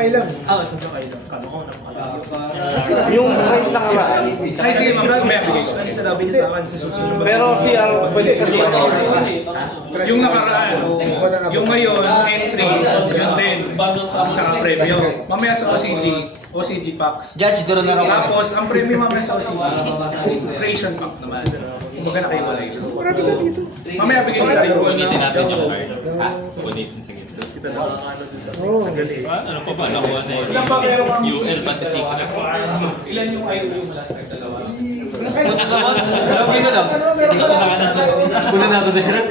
sakay lang. Isang sakay lang. Kano ko na Yung price na kaba. Ay, sige, ma'am. Sinabi niya sa akin sa susunod. Pero CR, pwede sa CR. Yung nakaraan, yung ngayon, entry, yun din. Tsaka preview. Mamaya sa OCG packs. Judge, doon na raw. Tapos, ang premium mamaya sa OCG, creation pack naman. Kumbaga nakaiwalay. Marami ka dito. Mamaya bigyan kita yung Punitin natin yung card. Punitin sa gitna. Ano pa ba? Nakuha na yung UL pati secret. Ilan yung IOU mo last time? Dalawa? Alam mo yun lang. Kuna na ako sa hirap.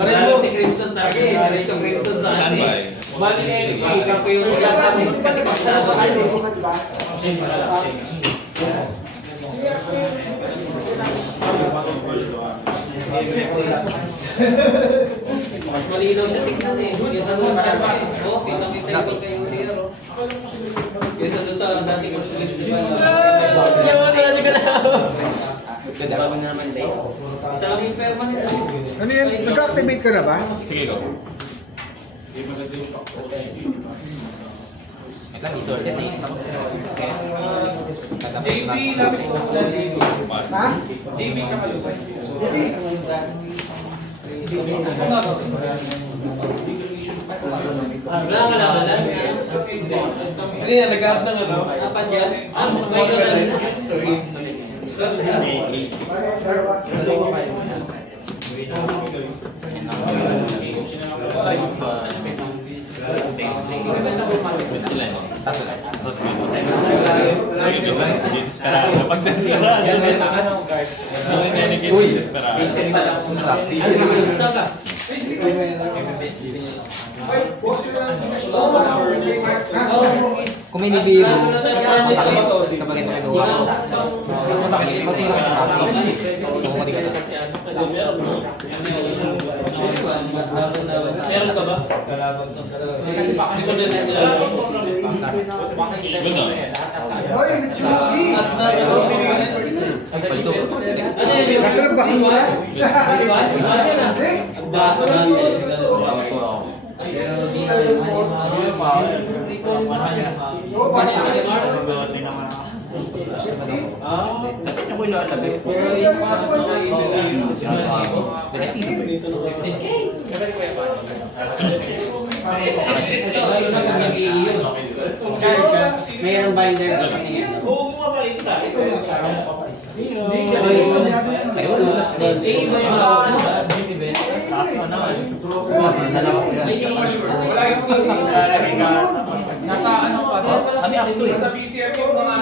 Aray mo si Crimson talaga eh. Diretso Crimson sa atin. Bali eh, ikap ko yung ulas natin. Kasi kapsado ka eh. Mas malinaw siya tignan eh. Kesa doon sa akin. Oh, kita-kita yung kayo kesa doon sa dating ko sila. Hindi mo na siya ka Isa lang yung permanent. Ano yan? Nag-activate ka na ba? Sige ko. Ito lang, isorted na yung isang. JB, lapit mo mula JB. Ha? JB ka malupay. Wala ka lang lang. Hindi yan, nag-aap na nga. Apat yan? May doon na. Kapag nasira, Kung may nibiro, kapag ito nagawa ko, mas masakit kasi. So, kung mali ka na. Meron ka ba? Hoy, Mitsuki! Palito. Nasa ng basura? Mayroong binder. Nasa ano pa? Sabi ako Sa BCM yung mga...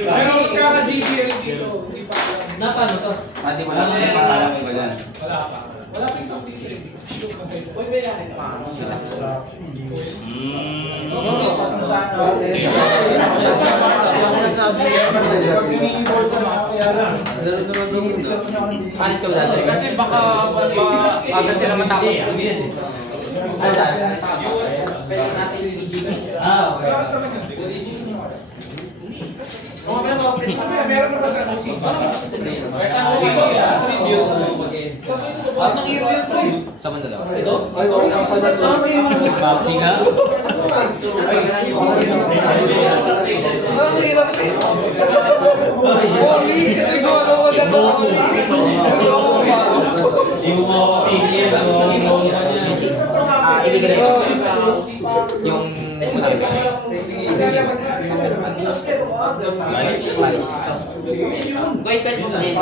Pero kaka-GBL dito. Napano to? Wala pa. Wala pa isang BCM. Alis ka ba dati? Kasi baka agad sila matakot. Ano dati? Meron na ba sa OCG? At ang hero yun po. Sa Mandalaw. Ito? Boxing ha? Ang hirap eh. Holy, kasi gumagawa ka na ako. Ibigay na yung Spanish. Go spell mo din.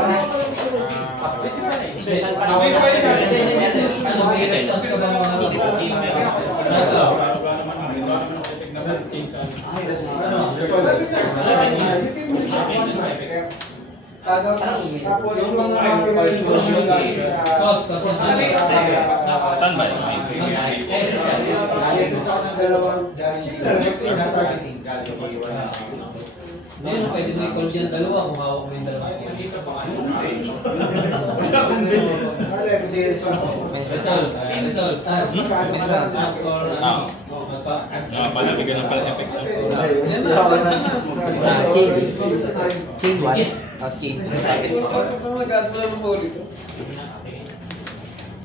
Tapos yung mga Standby. Hindi, pwede mo i-call dyan dalawa kung hawak mo yung dalawa. Result. Palabigyan ng pala effect. Chain 1. Tapos chain.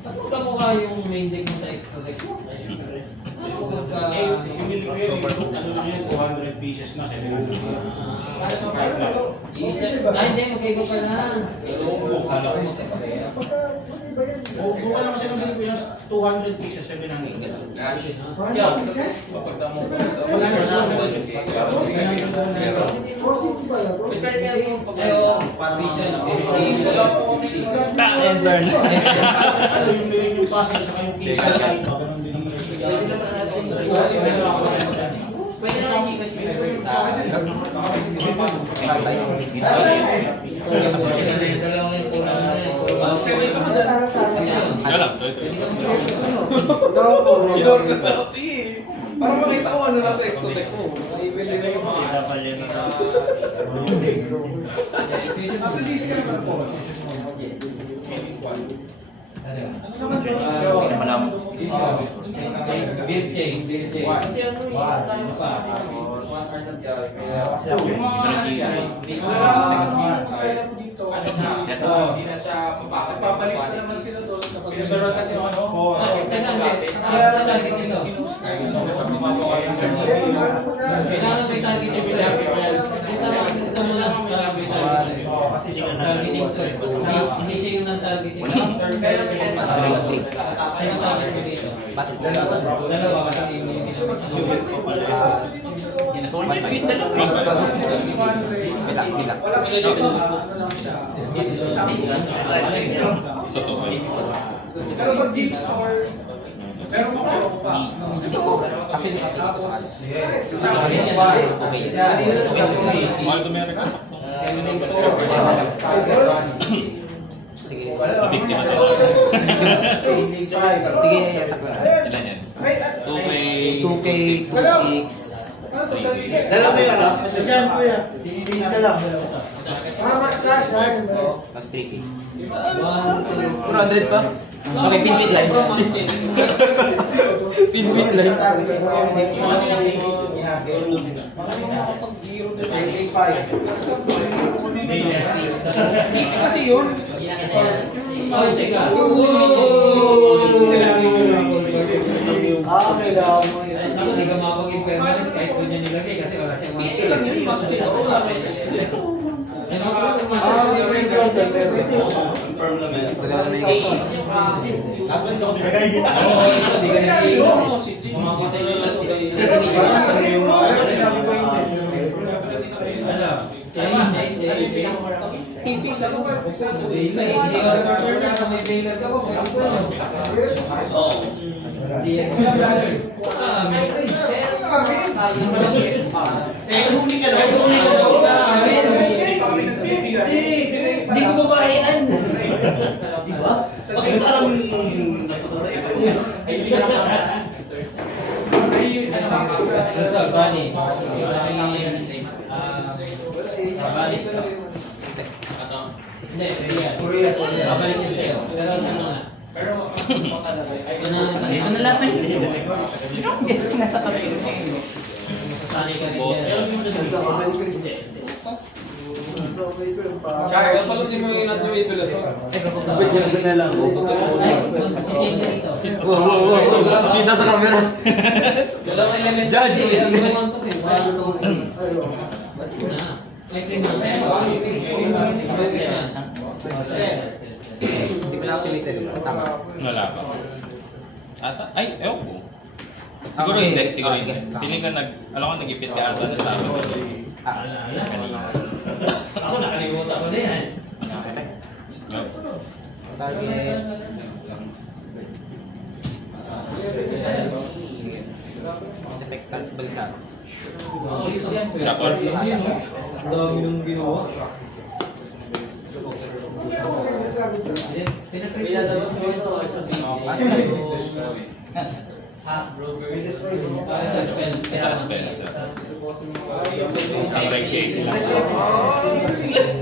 Ano ka mukha yung main deck mo sa extra deck? Yung ano lang yun, 200 pieces na, 700. Hindi, magkaiba pa na. Buka lang kasi nung binili ko yung 200 pieces, 700. And burn. Yung bilhin yung puzzle, saka yung case ng iPad, ganun din yung Pwede na hindi kasi. Para makita mo ano nasa extra deck mo. Ibili na yung Asa DC ka naman po? Build chain. Kasi ano yung pa? Hindi na siya papalis na naman sila doon kapag nagkaroon kasi ng ano. Kailangan target nito. Kailangan may target nito. Ito muna ang targeting ko. Hindi siya yung non-targeting. Sino target mo dito? Dalawa kasi hindi siya magsusulit. Bilang. Pero pag Jeeps or meron pa pa. Actually, update ko sa kanila. Okay. Mahal ko meron ka. Sige. Biktima siya. Sige, yatak na. Ilan yan? 2K, 2K, 26. Dala mo yung ano? Diyan kuya. Sinilita lang. Tapos 3K. 400 pa? Okay, pin-pin line. Pin-pin line. Dito kasi yun. Kailangan mo yun. Hindi ka makapag-impermanence kahit doon niya nilagay kasi wala siyang master. Lang yun, master. Confirm naman. Wala na yung Gaganda ko nilagay kita. Tipis ano ba? Hindi ka searcher na kung may bailer ka po. Huli ka lang. Hindi ko mabayan. Diba? Pag parang natuto sa iba niya. Sa Bani. Banish ka. Hindi, Korea. Babalik yun sa'yo. Pero siya muna. Ito na lahat ng guess ko nasa kapil. Sanay ka rin yan. Kaya, palusin mo yung natin yung ipilas. Ito na lang. Ay, mag-change ka dito. Kita sa camera. Dalawang element. Judge! Hindi ko naman ito eh. Ba't yun na? May print na. Hindi ko nakapilitin. Tama. Wala pa. Ata? Ay, ewan ko. Siguro hindi, siguro hindi. Piling ka alam ko nag-ipit ka ata na sabi ko. Kanina. Ako nakalimutan ko na yan. Target. Kasi pektal balsa. Chapol. Ang dami nung ginawa. Pinatabas mo ito sa video. Hasbro. Isang red cake.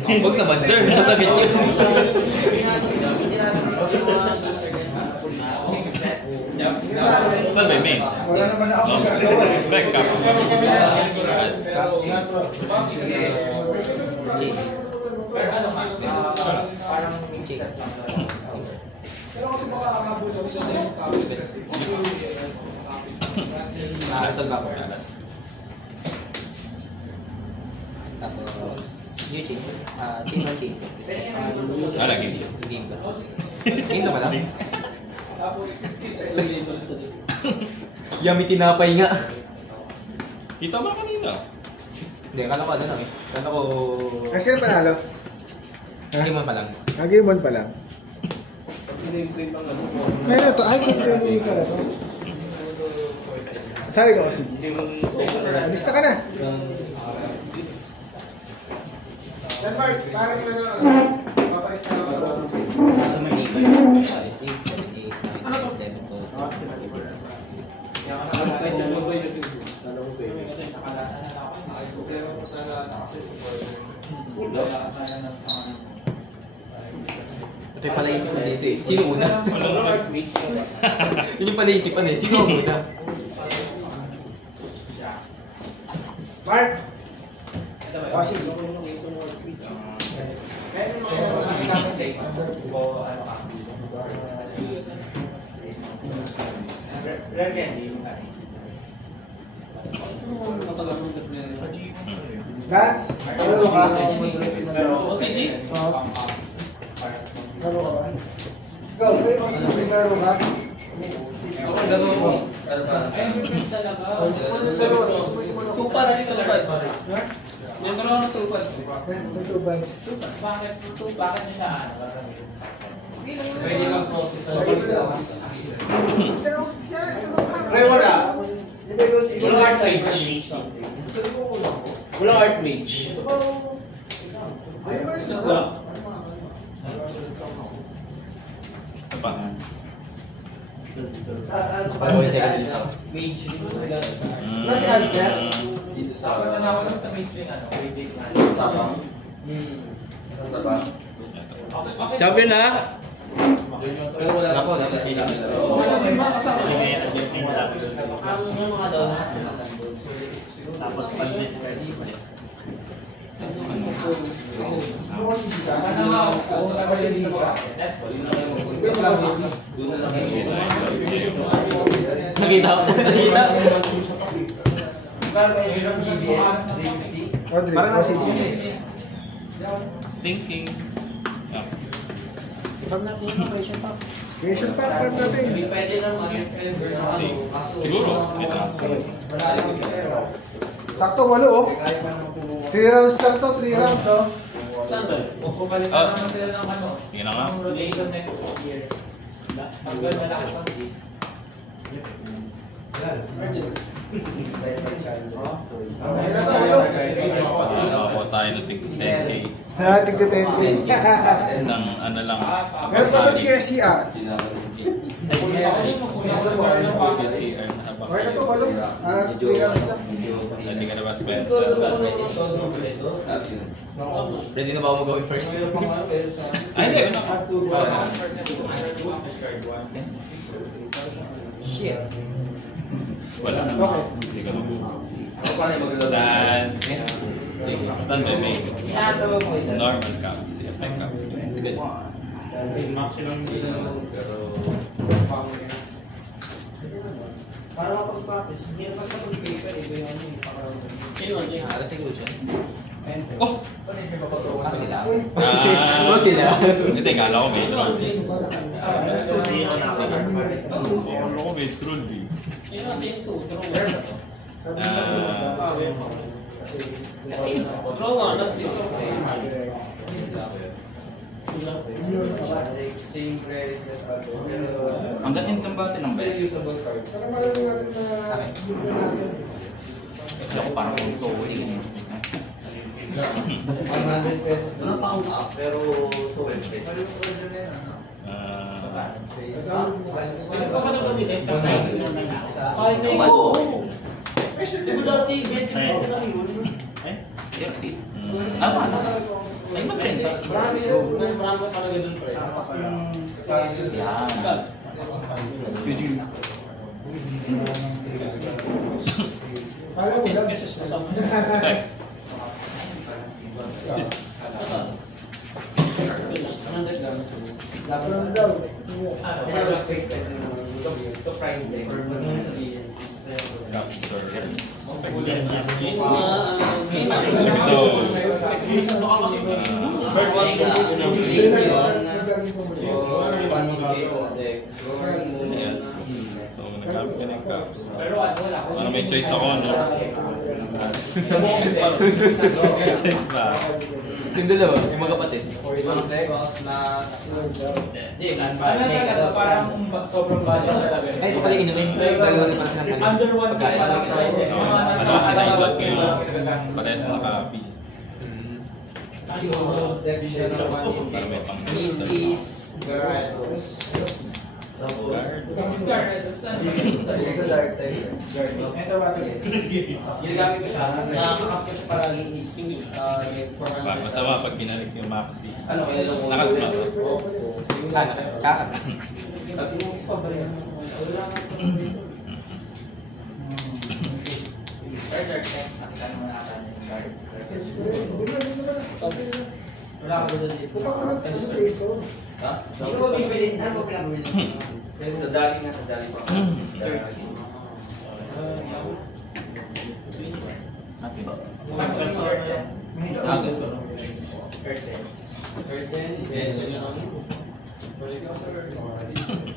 Huwag naman sir, nasa video. Well, may main. Back up. Asal backwards. Tapos, new chain. Chain on chain. Lagi. Game ka. Game na pala. Yummy tinapay nga. Kita mo kanina. Hindi, kala ko ano lang eh. Kala ko... Kasi yung panalo? Game on pa lang. Game on pa lang. Meron to. Ay, continue ka na to. Sari ka kasi. Lista ka na. Yan Mark, parang mo na papalis ka na ako. Sa Manila, 5, 6, 7, 8, 9, 10, 11, 12. Ito yung palaisipan dito eh. Sino una? Yun yung palaisipan eh. Sino una? Mark! Kasi. Lance, ano ka? OCG? Laro ka ba? Ikaw, laro ka? Yung dalawa ng tupad. Bakit niya siya pwede lang process sa Pre, wala. Walang art mage. Walang art mage. Sa pa. Sa palaboy sa dito. Mage. Wala si Alice na? Dapat na ako lang sa matrix waiting na. Tapang. Tapang. Champion na? Pero wala Wala po, wala po. May mga kasama. Tapos pag-list Nakita ko. Nakita. Rodrigo, Parang kasi. Thinking. Ah. Pag natin yung operation pa. Creation pack, part natin. Pwede naman. Siguro. Ito. Sakto, 8 oh. 3 rounds lang to, 3 rounds oh. Standard. Kung pupalitan naman sila ng ano, Sige na nga. ang rotation next year. Hanggang na lang sa Nakakuha tayo ng 10K. Tigda 10K. Isang ano lang. Meron pa doon QSCR. QCR na habang Okay na to, 8. 3 rounds lang. Hindi ka na ba Spencer? Ready na ba ako mag-going first? Ay, hindi. Shit. Wala. Hindi ka na. Standard may normal caps. Effect caps. Good. Para mapag-practice, hindi na mas mapag-paper, iba yung ano yung pakaroon. Resolution. Oh! Bakit sila? Ah, Bakit sila? Hindi, kala ko may troll. Kala ko may troll. Hanggang end ng bate ng very usable card. Ako parang ito. Sige. 100 pesos na pound up, pero sa website. Pwede ko ka na gamitin sa private na lang. Kahit na yun. Oo! Diba dati, get na lang yun? Tama na. Ay, mag-trend. Marami talaga dun, pre. Yan. Kala mo lang. Surprise day. So, nagkabit ka ng cups. Pero wala. Ano, may choice ako, no? Choice ba? Yung dalawa, yung mga kapatid. Parang sobrang budget talaga. Ay, ito pala inumin. Dalawa rin pala silang ano. Under one Pagkain. parang Ano kasi naibot ko yun? Parehas na nakapi. Para may pang-gusto. Ginagamit ko siya. Nakakakap ko siya palagi is Masama pag kinalik yung maxi. Ano kaya lang? Nakasma. Kakak. Sabi mo si Pabarihan. Wala ka doon dito. Ha? Hindi mo bibili. Ano mo pinabili? Sa dali nga, sa dali pa.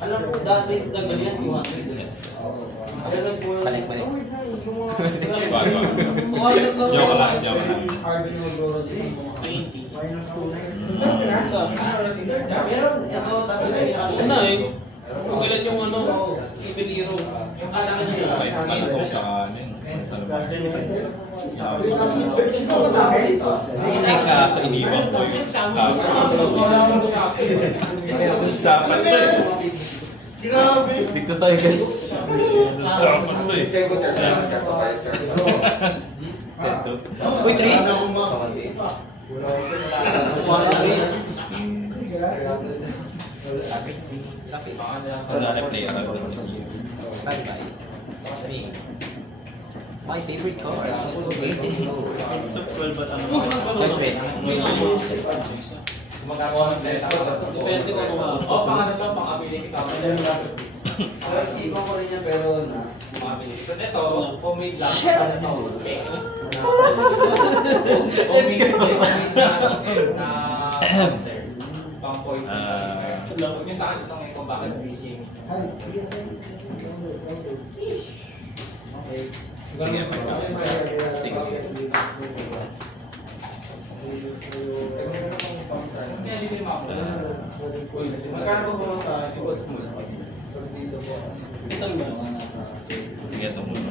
Alam ko, dati nagdagdag yan, 200. Yes. Balik-balik. Joke lang, joke lang. Meron, ito, tapos Ano eh? Kung ilan yung ano, Ibiliro. yung alam niya. Kahit mantok sa kanin. Hindi ka sa iniwan ko yung cups. Dapat to eh. Grabe. Ligtas tayo guys. Dapat to eh. Kaya ko siya Sento. Uy, 3. Ano kung mga Wala na player ako ng game. Bye-bye. My favorite card. Wait, let's go. Judgment. Magkakawa ng data. Depende kung ano. O, pangalan to, pang-ability ka. Isipan ko rin yan pero na. Kasi ito, homemade lang. Ito. Na counters. Pang point. Huwag niyo sa akin itong kung bakit si Shimmy. Sige, sige. Kaya dito yung mga Magkano ba sa ikot mo? Ito ba? Sige, ito muna.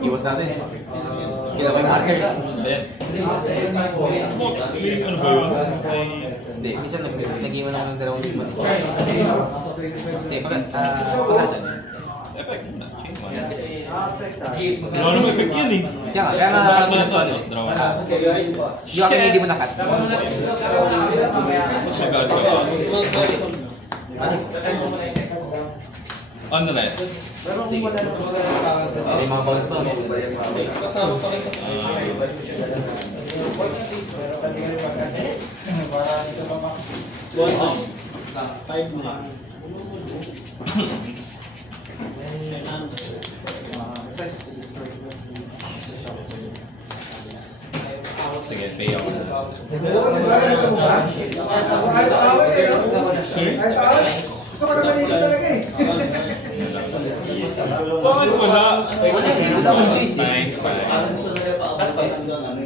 Iwas natin. Kailangan marker ka. Ano ba yun? Hindi, minsan nag-iwan ako ng dalawang lipat. Kasi pag-asan. Effect na. Change mo. Jeep. Wala naman effect yan eh. Kaya nga, Bakit minus ko ano? ano. Draw. Yung akin hindi mo nakat. Sagad ko yun. Unless. Yung mga bounce bounce. Kasama sa akin sa One time. 5 na. Sige, pay ako na. Gusto ka naman dito talaga eh. Bakit wala? Wala akong choice eh. Fine, fine. Gusto na yung pa-upside hanggang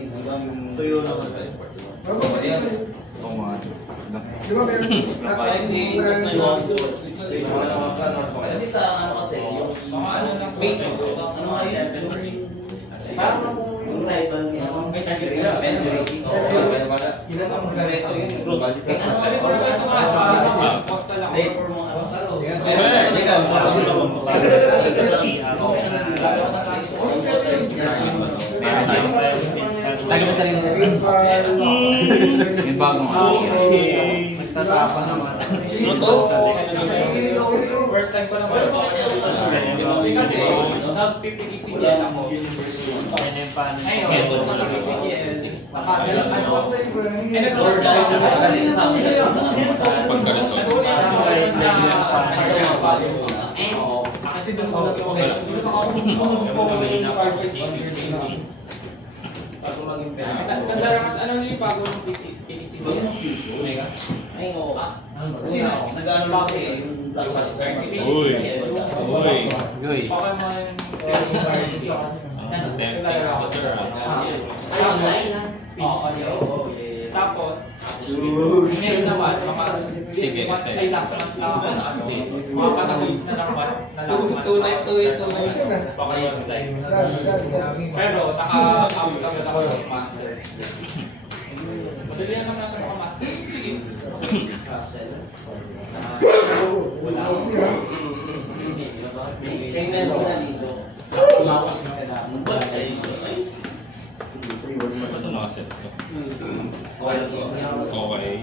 tuyo na ka. Oo nga. Di ba meron? Kasi sa ano kasi, yung Wait, ano nga yun? Parang yung rival niya, ilan ang ganito yun? Costa lang. Lagi mo sarili na. Yung bagong ano. Nagtatapa naman. First time ko naman. Kasi PPDCGL ako. Ayun, sa PPDCGL. Kasi kasama na Pagka-result. Kasi doon ko Nagdaramas, ano yung bago ng PCB? Omega? Ay, oo. Kasi nag-ano kasi yung Black Master. Uy. Pokemon tapos, ngayon naman, Sige, ay last month lang ako na mga patagod na naman na last month. Pokemon time. Pero, naka-out agad ako ng master. Madali naman natin mga master. Sige. Wala ako. Tingnan ko na dito. Ito nakaset ko. Okay.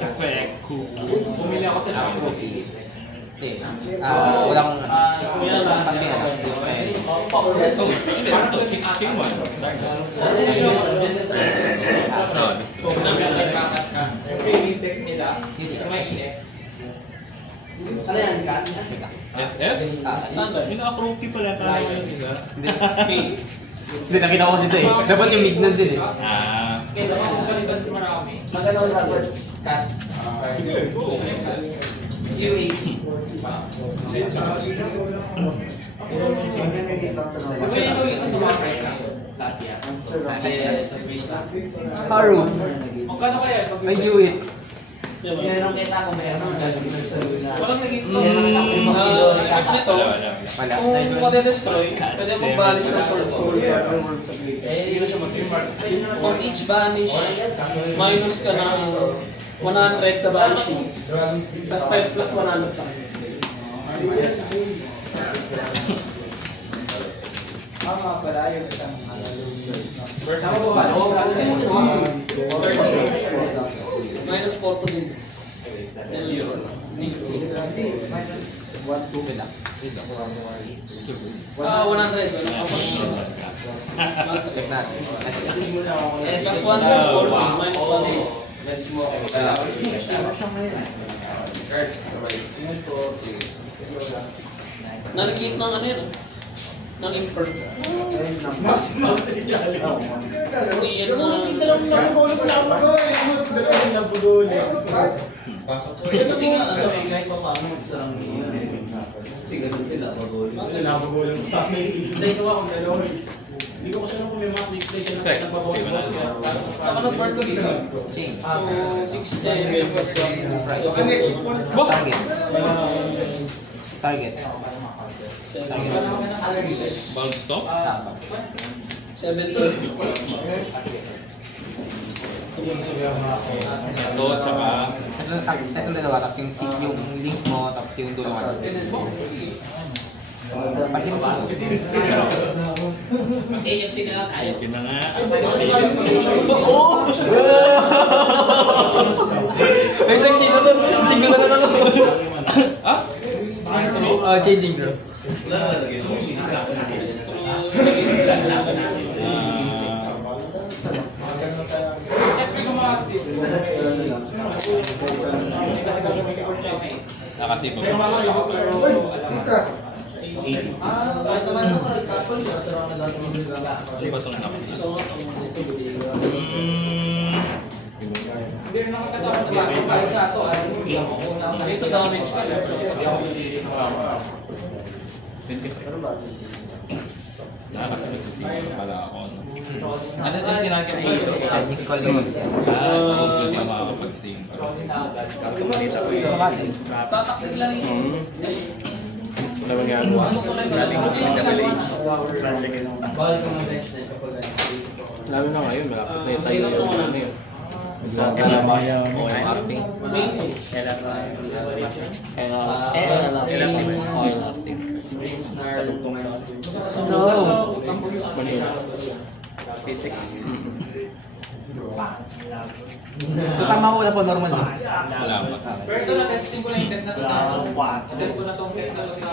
Perfect. Bumili ako sa Shopee. Wala akong kasi Ching one. Training deck nila. May EX. Ano yan? SS? Pinaka-rookie pala tayo yun, di ba? Hindi, nakita ko kasi ito eh. Dapat yung mid nun din eh. Kailangan ko balikan marami. Magkano ang dapat? Cut. Sige, go. UAP. Pwede ko isa sa mga price na Latia. Haru. Magkano kaya? I do it. Yan ang kita ko meron. Walang naging Wala. kung made-destroy, pwede mo banish na soul worm sa play. Hindi na siya mag-mark. Kung each banish, minus ka ng 100 sa banishing. Tapos 5 plus 100 sa kanya. Pala yung isang first time ko ba? Minus 4 to din. 0. 100 lang. 100. Check natin. Plus 1, 4, minus 1. Naligit ng ano yun? Ng infern. Mas sinjali. Hindi yan na... Dalawang nabubulo ko lang ako eh. Dalawang nabubulo. Pasok ko. Hindi nga, kahit pa paano, isa lang yun eh. Kasi ganun nila, pag-ulit. Nabubulo ko pa. Hindi ko ako dalawa. Hindi ko kasi alam kung may mga quick play sila na nagbabawas ko. Saka nag-burn ko dito. Change. So, 6, 7 plus 1. Target. Target. Bulb stop? 7 to. Ito, tsaka... Itong dalawa, tapos yung link mo, tapos yung dulo ka. Pagin mo AFC na lang tayo. Sige na nga. Wait lang, change na single na lang. Changing bro. Nakasip ko. Di ba ito na Hindi rin ako kasama sa bahay. Balik ka ito. Ay, sa damage ka. Nakakasip nagsisingin pala ako. Ano din ginagawa ko ito? Yung call mo siya. Hindi ka makakapag-sing. Tataktik lang yun. Ano nga ako? Galing ko din WH. Lalo na ngayon, malapit na tayo yung ano yun. Sa Kalamaya o yung acting. Ito tama ko, wala po normal ba? Wala pa. Pero ito na, testing ko na yung na to sa... Test ko na itong test na to sa...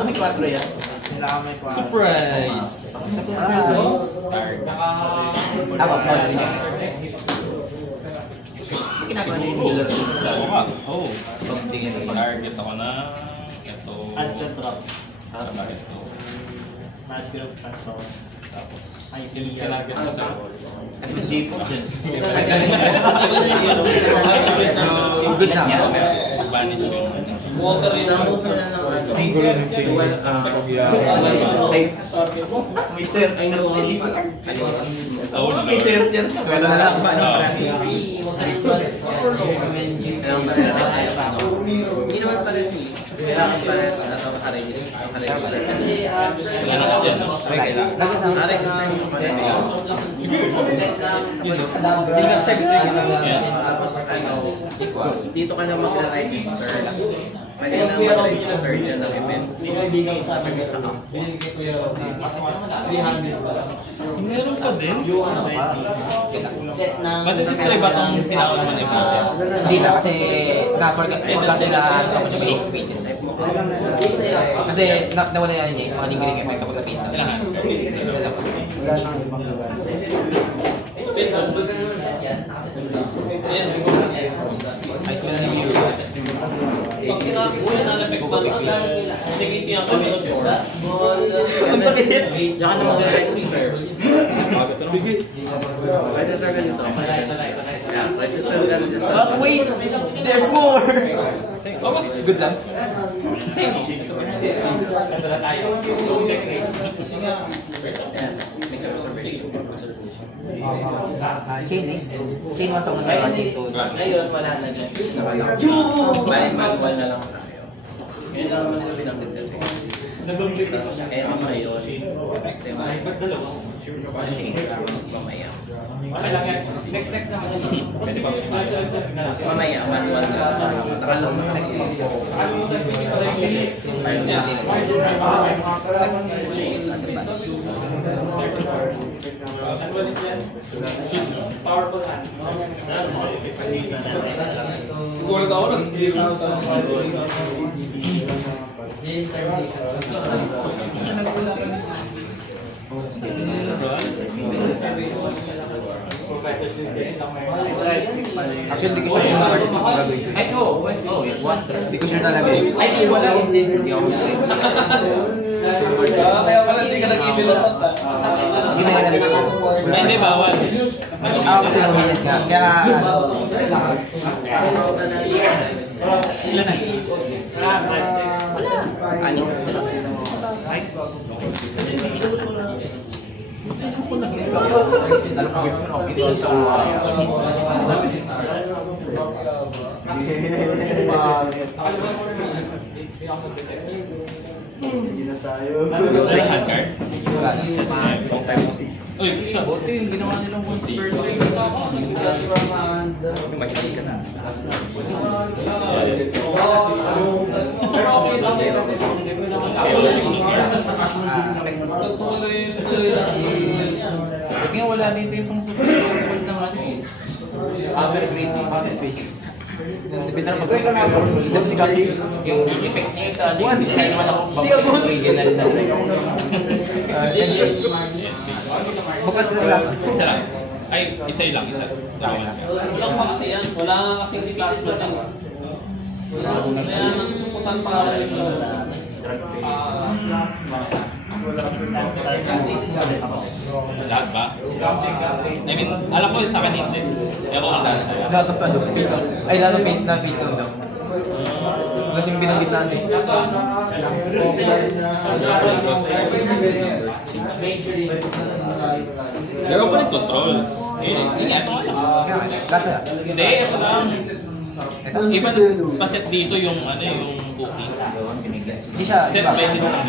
May 4 yan. Surprise! Surprise! Naka... Ako, pods din yan. Siguro, ako ka. Oh, target ako na. Ito. Tama ito. Tapos, sinarget ko sa ball. Good na. Vanish yun. Water rin. Swelo na lang. Hindi naman pares ni. Kailangan pares naka-register. Na-register niyo pa rin. Tapos dito ka na mag-register. Pwede na mag-register dyan ng event. Sabi sa app. Meron pa din? Mag-display ba itong sinawal mo na event? Hindi na kasi na-forgot kasi na gusto ko siya mag-activate. Kasi nawala yan niya mga lingering effect kapag na-face na. Kailangan. Ayos mo na yung view. Pag kinakuha na napekman, negate yung kami. Ang sakit! Diyan ka na mag-register. Register ka dito. Register ka dito. But wait! There's more! Good lang. Ito na tayo. Make a reservation. Chain X. Chain 1 sa unang chain 2. Ngayon, wala na dyan. Bali, manual na lang tayo. Ngayon lang naman yung pinag-detect. Kaya ngayon, mamaya. Next naman. Mamaya, manual na. Nakalong na. Powerful hand. Gulat ako nag-clear na sa Actually, di ko sure kung ano gagawin. Ay, oo. Di ko sure talaga. Ay, wala. Hindi ako kaya pala hindi ka nag-i-bilasat ah. Hindi na ganito. Hindi, bawal. Ako kasi nag-millions nga. Kaya, Ilan na? ano? Ay, Try hand card? Wala. Uy, sa bote yung ginawa nilang 1 bird. Makinig ka na. Pero okay lang eh kasi hindi ko naman tuloy lang. Kaya wala dito yung pang support ng ano eh. Evergreen pocket face. Depende na pag hindi mo si Kapsi. Yung effects niya sa 1-6. Di ako. Bukod sa lang. Isa lang. Ay, isa lang. Wala pa kasi yan. Wala nga kasing plasma dyan. Kaya nasusukutan pa rin sa lahat ba? I mean, alam ko sa akin hindi. Ewan ko lang dahil sa'yo. Lahat ng ano, face out. Ay, lahat ng face down daw. Wala siyang binanggit natin. Meron pa rin controls. Ingat mo lang. That's it. Hindi, ito lang. Even paset dito yung ano yung booking. Hindi siya, Set iba. by design.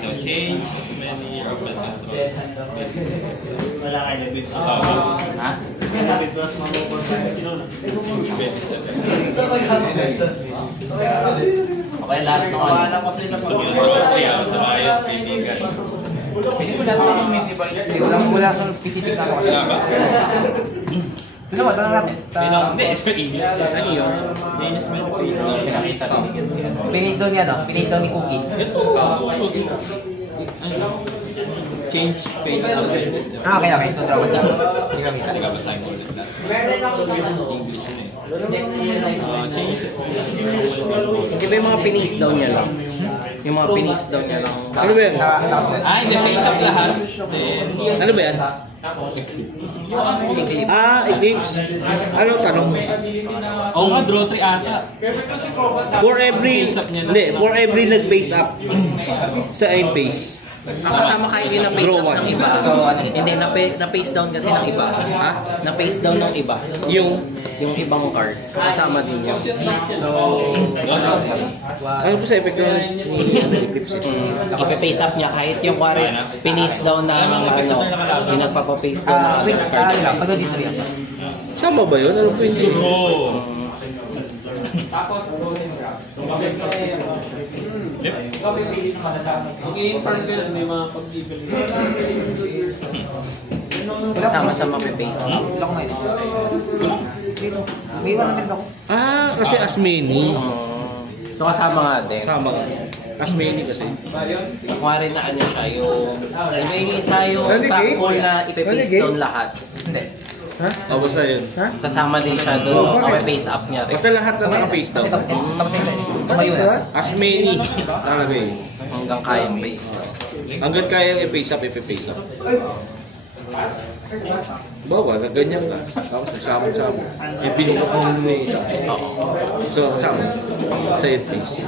No change, many or bad controls. Wala kayo nag-bid. Ha? Nag-bid was mamupon sa kilo. Okay, lahat ng ano. Gusto mo yung grocery, sa bayan, kaibigan. Kasi wala naman yung medieval. Wala siyang specific na ako kasi. Gusto mo, tanong natin. Hindi, ito English. Ano yun? Chinese man face na pinakita rin. Pinis daw niya, no? Pinis daw ni Cookie. Ito, change face awareness. Okay. So, tawag ka. Hindi kami Hindi ka basahin mo ulit last. English yun eh. Change. Hindi ba yung mga pinis daw niya lang? Yung mga pinis daw niya lang. Ano ba yan? Hindi, face up lahat. Then, Ano ba yan? Eclipse. Ano tanong? oo nga, draw 3 ata. For every, Face up niya lang. hindi, for every nag-base up sa base. Nakasama kayo yung na-face up ng iba. So, ano? Hindi, na-face down kasi ng iba. Ha? Na-face down ng iba. Yung ibang card. So, kasama din yun. So, Ano po sa effect ni Eclipse? Ipa-face up niya kahit yung kwari pinis down ng yung nagpapa-face down ng wait, other card. lang, pag-disagree ako. Sama ba yun? Ano po hindi? Draw. Kasama sa mape-face up. Wala ko ngayon. Dito. May iwan natin ako. Kasi as many. So kasama nga din. Sama. As many kasi. Kuwari na ano siya, yung isa yung top hole na ipe-face down lahat. Hindi. Basta yun. Sasama din siya doon, mape-face up niya rin. Basta lahat na naka-face Kasi down. tapos na yun. Tumayo na. As many. Nakalagay. Hanggang kayang face. Hanggang kayang i-face up, i-face up. Bawa, ganyan ka. Tapos nagsama-sama. Binunok mo yung isa. So, kasama. Sa face.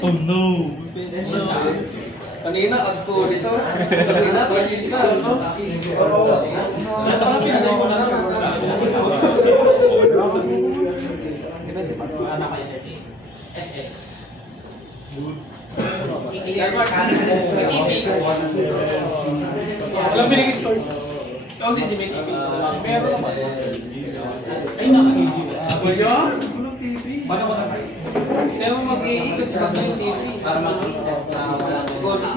Oh no! Kanina, agto dito. Kanina, pasisa. Depende pa. SS. Walang biling score. Ito si Jimmy TV. Meron naman. Ay, naka-TV. Yan? Walang TV. Paano ko na-try? Sa'yo mo mag-i kasi bakit yung TV? Para mag-reset na walang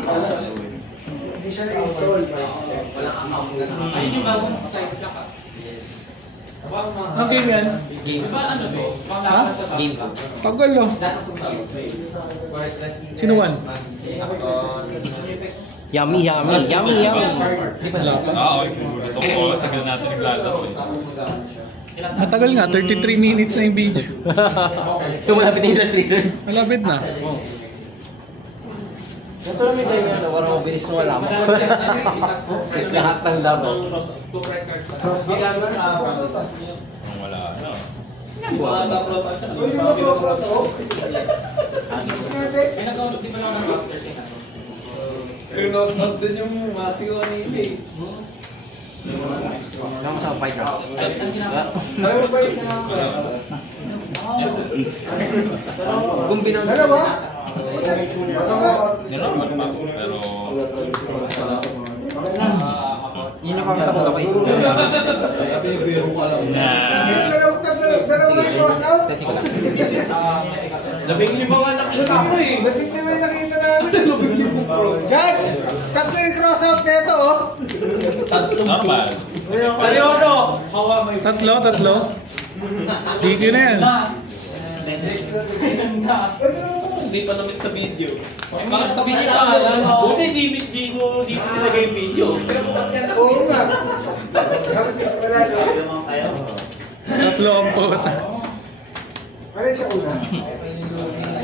Hindi siya na-install. walang account na lang. Ayun yung bagong site lang ka. Yes. Ang game yan? Game. Ba ano to? Ha? Game ba? Tagal no? Sino one? Yummy. Oo, gusto ko. Tagal natin naglalaro eh. Matagal nga, 33 minutes na yung video. So malapit na yung last returns. Malapit na. Ito lang may tayo na parang mabilis na wala mo. Lahat ng labo. Kung wala, ano. Uy, yung mag-cross out. Pinag-download din ba lang ng Raptor siya na to? Pero nasa din yung Maxi ko kanina eh. Ano sa fight round? Ayaw ba isa na? Kung binang Ano ba? Gano'n naman pa. Pero... yun yung kakita ko kapaisip ko. Dalawa yung cross out? Kasi ko lang. Labing lima nga nakita ko eh. Bakit na may nakita namin? Judge! Tatlo yung cross out nito, oh! Normal. Seryoso! Hawa may Tatlo. Tiki na yan. Hindi pa namin sa video. Bakit sabihin niya pangalan? Buti di mo nilagay yung video. Oo nga. Wala no? Tatlo ang puta. Ano yung sa una?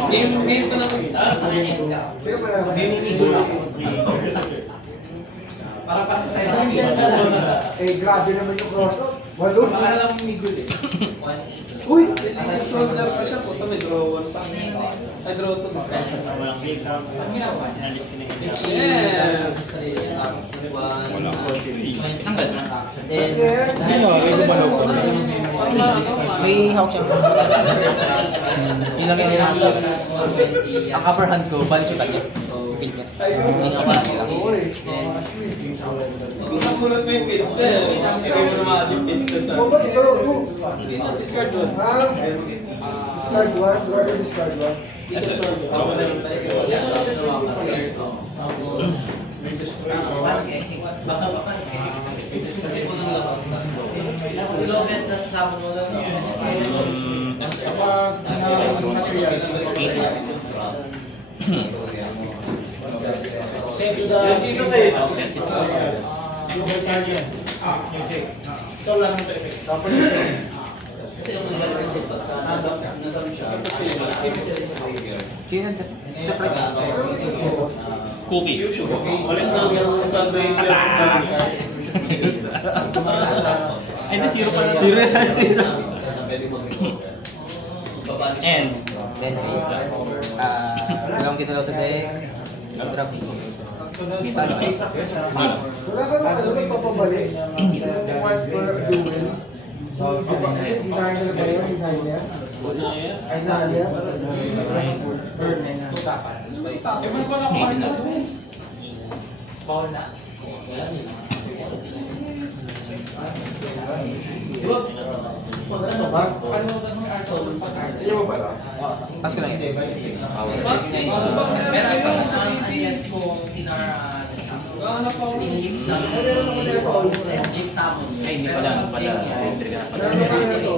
Game pa naman. Sino pa na? Para sa'yo. Eh, grabe naman yung cross-out. Walo. Baka lang umigol eh. Uy! Soldier pa siya po. May draw 1 pa. Ay, draw 2. Walang game. Inalis na yun. Yeah! Wala ko. Tanggal na. May hawak siyang cross. Yun lang yung natin. Ang upper hand ko, balik siya kanya. Pin niya. Hindi ako lang sila. Kung nakulot mo yung page pa, hindi mo naman yung page pa sa... Ba't draw 2? Discard 1. Ha? Discard 1? Rather discard 1? Kasi kung nang labas na. Loket na sasama mo lang. Kapag materials, Sino sa'yo? Yung may charger. Yung check. Ikaw lang ang effect. Tapos Kasi ang nangyari kasi pagka nadam siya, Sino? Surprise na. Cookie. Ulit na yung sa 20. Ay, hindi, zero pa na. And, Then face. Dalawang kita daw sa deck. Drop. wala ka naman ano, magpapabalik. Once per duel. So, dinahin na ba yun? Dinahin niya? Ay, dinahin niya? Sige mo pala. Pass ko lang yun. Last stage na ba? Meron ako na ito. ay, hindi pala. Entry ka na pala. Meron ako na ito.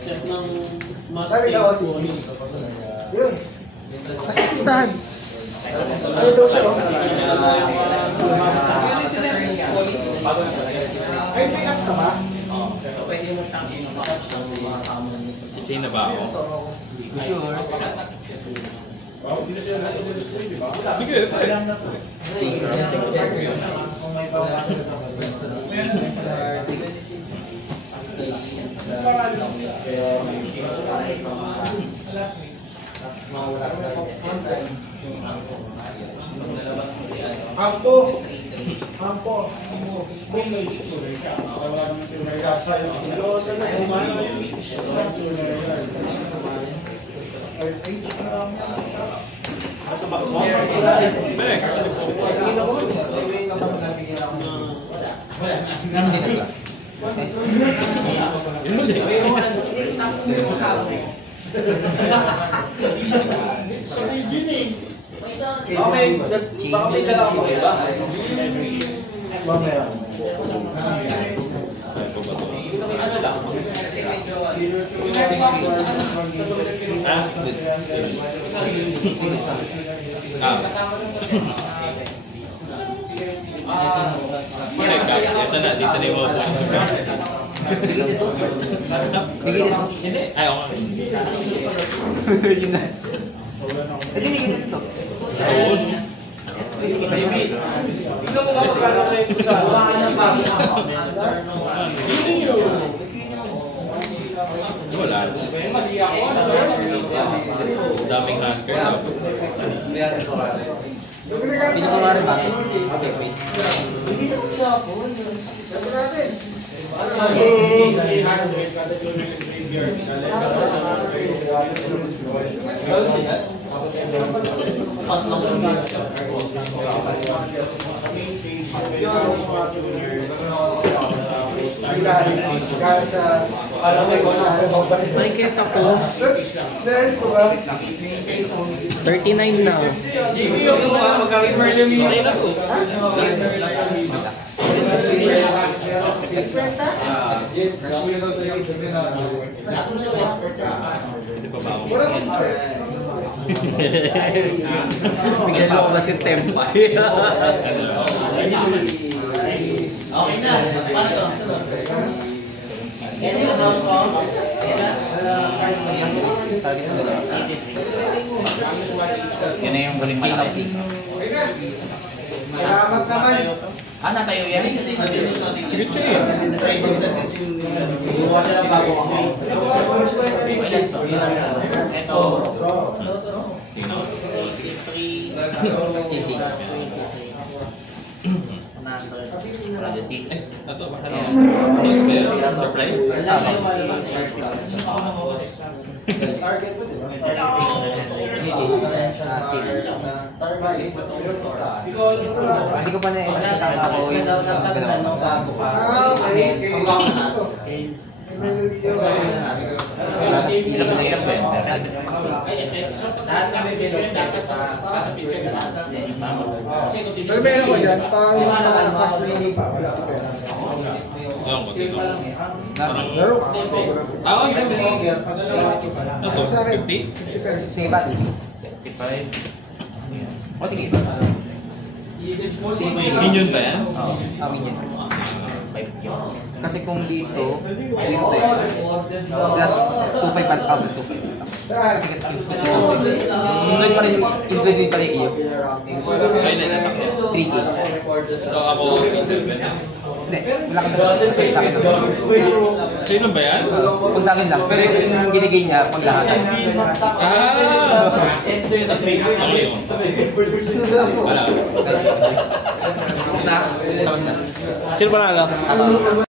Set ng mass Sabi ka stage. kasi. Yun. Kasi listahan. Ano daw siya? Ay, may app ka ba? Chichain na ba ako? Sure. Sige, Sige. Hampo. Hampo. Kung may tuloy ka. Wala naman tuloy ka. Hindi na ba? Baka may dala ka iba. Mamaya. Ano lang? Ito na, dito na yung mga buwan sa Gaps. Bigyan dito. Bigyan dito. Hindi. Ay, ako. Yun na. Hindi, bigyan dito. Ayun. Sige, Maybe. Tingnan mo kung magkano na yung sa... Wala. Daming hunker. Hindi ko nga rin ba? Okay, wait. Sabi natin. Balik kayo tapos. There's ko ba? 39 na. Magkano version niya na to? Hindi pa ba ako? Bigyan mo ba si Tempay? Okay na. Paano to? Yan yung house ko. Yan na yung huling malaki. Salamat naman. Natayo yan? Hindi kasi nag-isip natin. Privacy na kasi yung... Bukas siya ng bago ako. Ito. Tapos Chichi. Ito, ano yan? Surprise? Hindi ko pa na-nakita ako yung bago pa. Okay. May video. Ilan ba yun? Lahat kami bilog dapat sa picture na lahat. Pero meron ko dyan, pang nakakas na hindi pa. Wala ko pera. Ito, dito. Meron ka. Ah, okay. Ito, Sa akin, 50? 50 pesos. Sige ba, please? 55. O, sige. Minion ba yan? Oo, amin yan. Kasi kung dito, dito eh, plus 2.5 at plus 2.5. Kasi include pa rin yung iyo. So, ilan na takbo? 3K. So, ako, 37. Hindi, wala kang dalawa kasi sa akin lang. So, ilan ba yan? Kung sa akin lang, pero yung ginigay niya, pang lahat. Ah! Ako yun. Wala. Tapos na. Sino panalo? Ako.